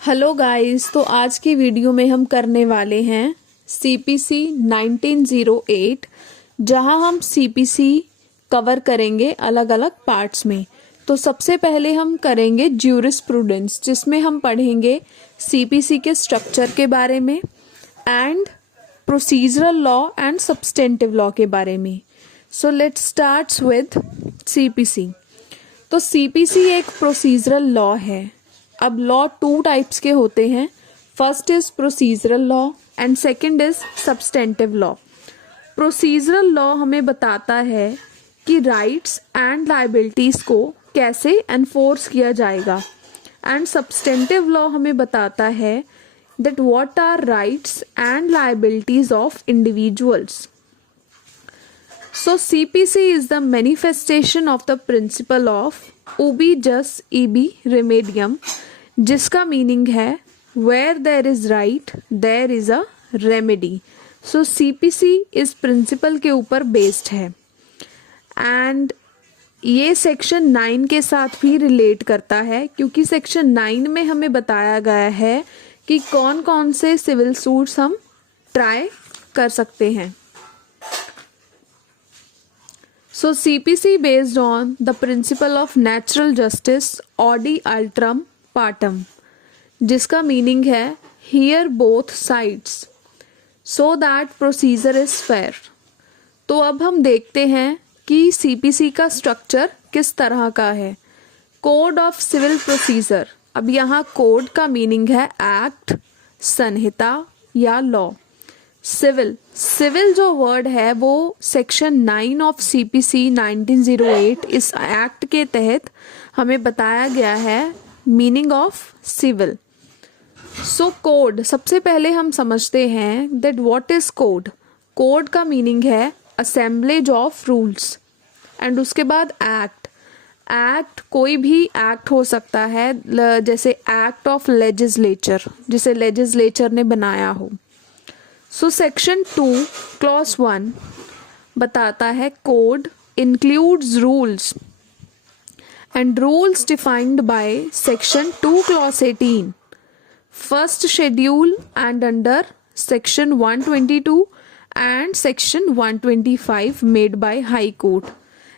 Hello guys, तो आज की वीडियो में हम करने वाले हैं सीपीसी 1908, जहां हम सीपीसी कवर करेंगे अलग अलग पार्ट्स में। तो सबसे पहले हम करेंगे ज्यूरिस्प्रूडेंस, जिसमें हम पढ़ेंगे सीपीसी के स्ट्रक्चर के बारे में and procedural law and substantive law के बारे में। So let's starts with CPC. तो सीपीसी एक प्रोसीजरल लॉ है। अब लॉ टू टाइप्स के होते हैं, first is procedural law and second is substantive law. Procedural law हमें बताता है कि राइट्स एंड लायबिलिटीज को कैसे एनफोर्स किया जाएगा, एंड सब्सटेंटिव लॉ हमें बताता है that what are rights and liabilities of individuals. So CPC is the manifestation of the principle of ubi jus ibi remedium, जिसका मीनिंग है where there is right there is a remedy. So CPC इस principal के ऊपर based है and ये section 9 के साथ भी रिलेट करता है, क्योंकि सेक्शन 9 में हमें बताया गया है कि कौन कौन से सिविल सूट्स हम ट्राई कर सकते हैं। So CPC based on the principle of natural justice odi altrum partem, जिसका मीनिंग है hear both sides so that procedure is fair। तो अब हम देखते हैं कि CPC का स्ट्रक्चर किस तरह का है। Code of civil procedure. अब यहाँ कोड का मीनिंग है एक्ट, संहिता या लॉ। सिविल जो वर्ड है वो सेक्शन 9 ऑफ सीपीसी 1908 इस एक्ट के तहत हमें बताया गया है meaning of civil. So code, सबसे पहले हम समझते हैं that what is code. Code का मीनिंग है असेंबलेज ऑफ रूल्स एंड उसके बाद एक्ट कोई भी एक्ट हो सकता है, जैसे एक्ट ऑफ लेजिस्लेचर, जिसे लेजिस्लेचर ने बनाया हो। सो सेक्शन 2 क्लॉज 1 बताता है code includes rules and rules defined by section 2 clause 18 first schedule and under section 122 and section 125 made by high court.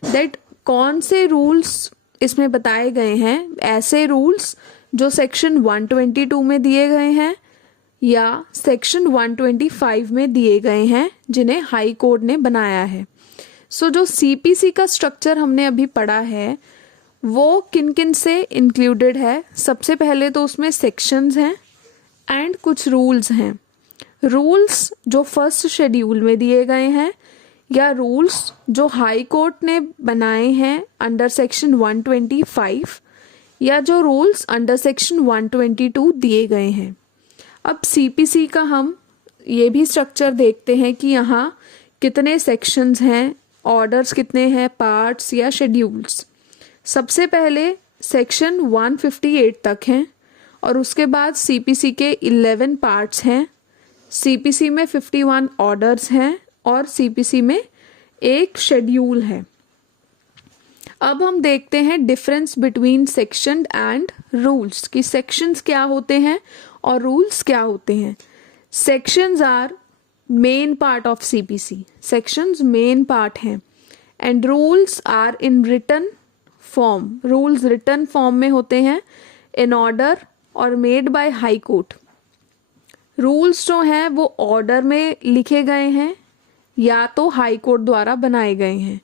That कौन से रूल्स इसमें बताए गए हैं, ऐसे रूल्स जो सेक्शन 122 में दिए गए हैं या सेक्शन 125 में दिए गए हैं, जिन्हें हाई कोर्ट ने बनाया है। सो जो सीपीसी का स्ट्रक्चर हमने अभी पढ़ा है वो किन किन से इंक्लूडेड है। सबसे पहले तो उसमें सेक्शंस हैं एंड कुछ रूल्स हैं। रूल्स जो फर्स्ट शेड्यूल में दिए गए हैं या रूल्स जो हाई कोर्ट ने बनाए हैं अंडर सेक्शन 125 या जो रूल्स अंडर सेक्शन 122 दिए गए हैं। अब सीपीसी का हम ये भी स्ट्रक्चर देखते हैं कि यहाँ कितने सेक्शंस हैं, ऑर्डर्स कितने हैं, पार्ट्स या शेड्यूल्स। सबसे पहले सेक्शन 158 तक हैं और उसके बाद सीपीसी के 11 पार्ट्स हैं। सीपीसी में 51 ऑर्डर्स हैं और सीपीसी में एक शेड्यूल है। अब हम देखते हैं difference between section and rules, कि सेक्शंस क्या होते हैं और रूल्स क्या होते हैं। Sections are main part of CPC, sections main part हैं and rules are in written form, rules written form में होते हैं इन ऑर्डर और made by high court. Rules जो हैं वो ऑर्डर में लिखे गए हैं या तो हाई कोर्ट द्वारा बनाए गए हैं।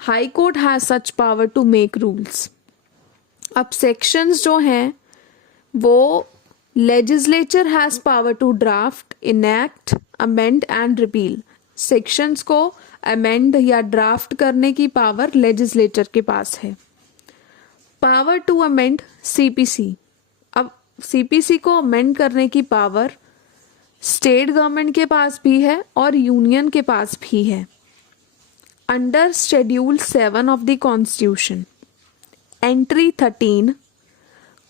High court has such power to make rules. अब सेक्शंस जो हैं वो legislature has power to draft, enact, amend and repeal. Sections को अमेंड या ड्राफ्ट करने की पावर लेजिस्लेचर के पास है। Power to amend CPC. अब सीपीसी को अमेंड करने की पावर स्टेट गवर्नमेंट के पास भी है और यूनियन के पास भी है। Under schedule 7 of the constitution entry 13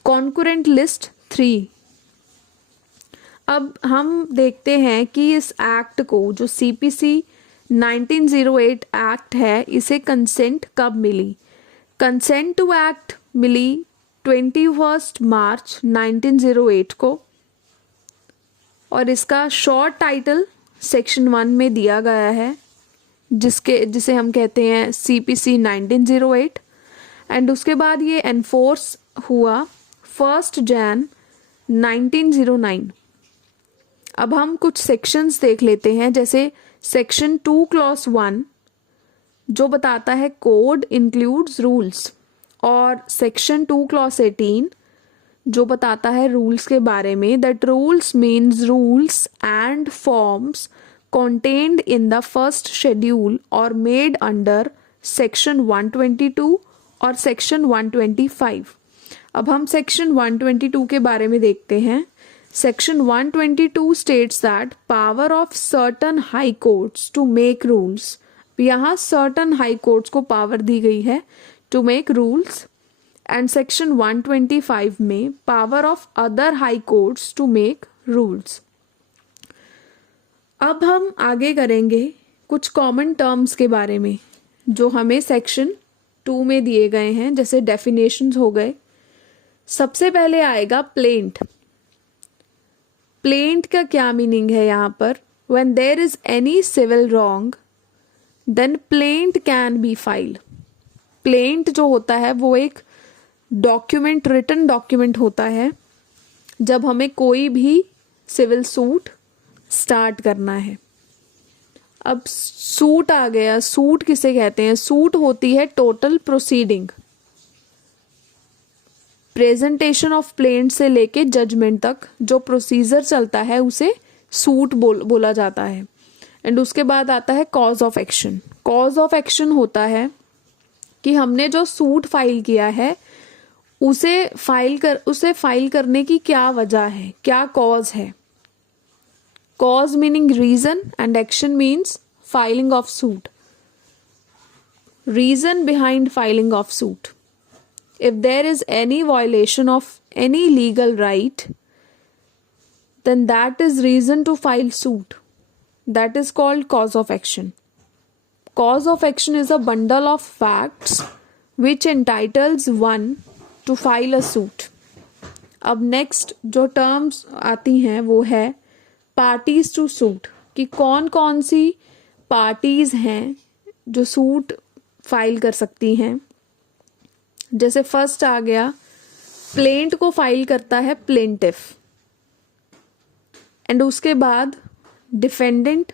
concurrent list 3। अब हम देखते हैं कि इस एक्ट को, जो सीपीसी 1908 एक्ट है, इसे कंसेंट कब मिली। कंसेंट टू एक्ट मिली 21 मार्च 1908 को, और इसका शॉर्ट टाइटल सेक्शन 1 में दिया गया है, जिसे हम कहते हैं CPC 1908। एंड उसके बाद ये एनफोर्स हुआ 1 जैन 1909। अब हम कुछ सेक्शंस देख लेते हैं, जैसे सेक्शन 2 क्लॉज 1 जो बताता है कोड इंक्लूड्स रूल्स, और सेक्शन 2 क्लॉज 18 जो बताता है रूल्स के बारे में, that rules means rules and forms contained in the first schedule or made under section 122 और section 125। अब हम section 122 के बारे में देखते हैं। section 122 states that power of certain high courts to make rules, यहाँ certain high courts को power दी गई है to make rules, and section 125 में power of other high courts to make rules। अब हम आगे करेंगे कुछ कॉमन टर्म्स के बारे में जो हमें सेक्शन 2 में दिए गए हैं, जैसे डेफिनेशंस हो गए। सबसे पहले आएगा प्लेंट। प्लेंट का क्या मीनिंग है यहाँ पर? When there is any civil wrong then plaint can be file. Plaint जो होता है वो एक डॉक्यूमेंट, रिटन डॉक्यूमेंट होता है जब हमें कोई भी सिविल सूट स्टार्ट करना है। अब सूट आ गया। सूट किसे कहते हैं? सूट होती है total proceeding, presentation of plaint से लेके जजमेंट तक जो प्रोसीजर चलता है उसे सूट बोला जाता है। एंड उसके बाद आता है cause of action. Cause of action होता है कि हमने जो सूट फाइल किया है उसे फाइल करने की क्या वजह है, क्या कॉज है। Cause meaning reason and action means filing of suit. Reason behind filing of suit. If there is any violation of any legal right, then that is reason to file suit. That is called cause of action. Cause of action is a bundle of facts which entitles one to file a suit. अब next जो terms आती हैं वो है parties to suit, कि कौन कौन सी parties हैं जो सूट फाइल कर सकती हैं। जैसे फर्स्ट आ गया, प्लेंट को फाइल करता है प्लेंटिफ, एंड उसके बाद डिफेंडेंट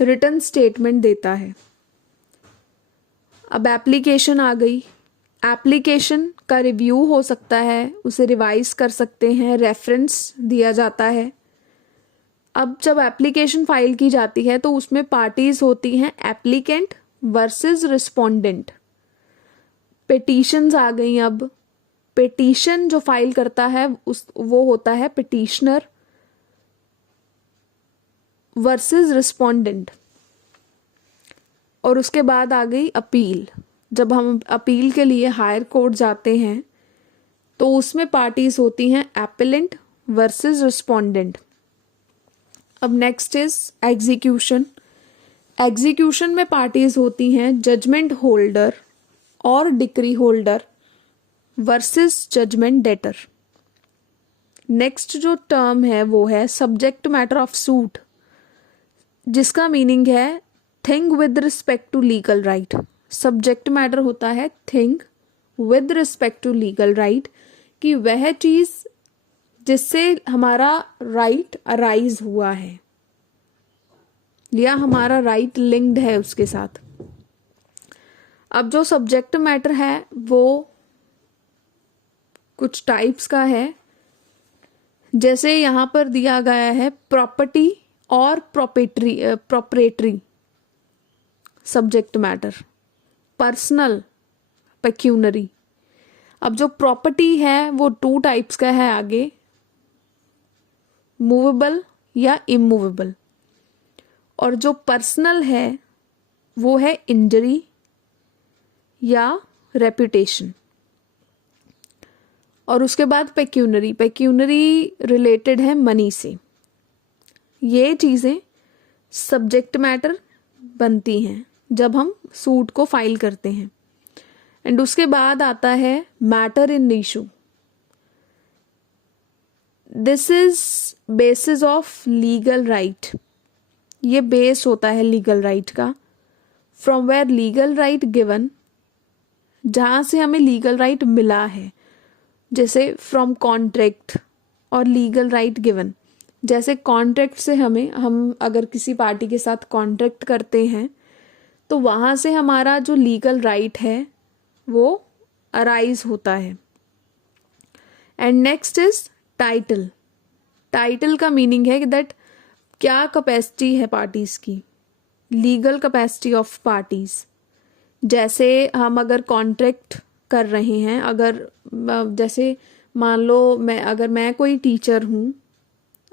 रिटन स्टेटमेंट देता है। अब एप्लीकेशन आ गई। एप्लीकेशन का रिव्यू हो सकता है, उसे रिवाइज कर सकते हैं, रेफरेंस दिया जाता है। अब जब एप्लीकेशन फाइल की जाती है तो उसमें पार्टीज होती हैं एप्लीकेंट वर्सेस रिस्पोंडेंट। पिटीशंस आ गई। अब पिटीशन जो फाइल करता है वो होता है पिटीशनर वर्सेस रिस्पोंडेंट। और उसके बाद आ गई अपील। जब हम अपील के लिए हायर कोर्ट जाते हैं तो उसमें पार्टीज होती हैं एपेलेंट वर्सेस रिस्पोंडेंट। अब नेक्स्ट इज एग्जीक्यूशन। एग्जीक्यूशन में पार्टीज होती हैं जजमेंट होल्डर और decree holder versus judgment debtor. Next जो टर्म है वो है सब्जेक्ट मैटर ऑफ सूट, जिसका मीनिंग है thing with respect to legal right. Subject matter होता है thing with respect to legal right, कि वह चीज जिससे हमारा राइट अराइज हुआ है या हमारा राइट लिंक्ड है उसके साथ। अब जो सब्जेक्ट मैटर है वो कुछ टाइप्स का है, जैसे यहाँ पर दिया गया है प्रॉपर्टी और proprietary subject matter, personal, pecuniary. अब जो प्रॉपर्टी है वो 2 टाइप्स का है आगे, मूवेबल या इमूवेबल। और जो पर्सनल है वो है इंजरी या रेपुटेशन। और उसके बाद पेक्यूनरी। पेक्यूनरी रिलेटेड है मनी से। ये चीज़ें सब्जेक्ट मैटर बनती हैं जब हम सूट को फाइल करते हैं। एंड उसके बाद आता है matter in issue. This is basis of legal right, ये बेस होता है लीगल राइट का। From where legal right given, जहाँ से हमें लीगल राइट मिला है, जैसे फ्रॉम कॉन्ट्रैक्ट और लीगल राइट गिवन। जैसे कॉन्ट्रैक्ट से हम अगर किसी पार्टी के साथ कॉन्ट्रैक्ट करते हैं तो वहाँ से हमारा जो लीगल राइट है वो अराइज होता है। And next is title. Title का मीनिंग है कि दैट क्या कैपेसिटी है पार्टीज की, लीगल कैपेसिटी ऑफ पार्टीज। जैसे हम अगर कॉन्ट्रैक्ट कर रहे हैं, अगर जैसे मान लो मैं कोई टीचर हूँ,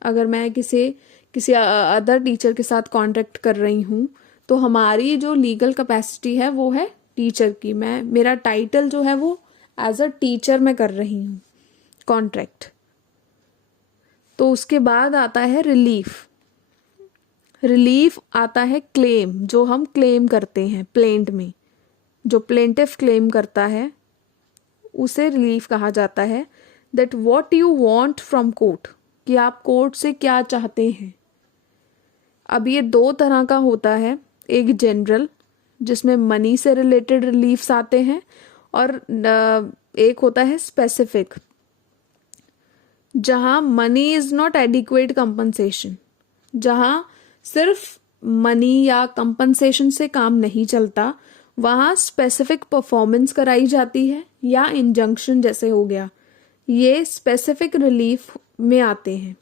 अगर मैं किसी अदर टीचर के साथ कॉन्ट्रैक्ट कर रही हूँ, तो हमारी जो लीगल कैपेसिटी है वो है टीचर की। मेरा टाइटल जो है वो एज अ टीचर मैं कर रही हूँ कॉन्ट्रैक्ट। तो उसके बाद आता है रिलीफ। रिलीफ आता है क्लेम, जो हम क्लेम करते हैं प्लेंट में, जो प्लेंटिफ क्लेम करता है उसे रिलीफ कहा जाता है। That what you want from court, कि आप कोर्ट से क्या चाहते हैं। अब ये दो तरह का होता है, एक जनरल जिसमें मनी से रिलेटेड रिलीफ्स आते हैं, और एक होता है स्पेसिफिक, जहां money is not adequate compensation, जहां सिर्फ मनी या कंपनसेशन से काम नहीं चलता, वहां स्पेसिफिक परफॉर्मेंस कराई जाती है या इंजंक्शन जैसे हो गया, ये स्पेसिफिक रिलीफ में आते हैं।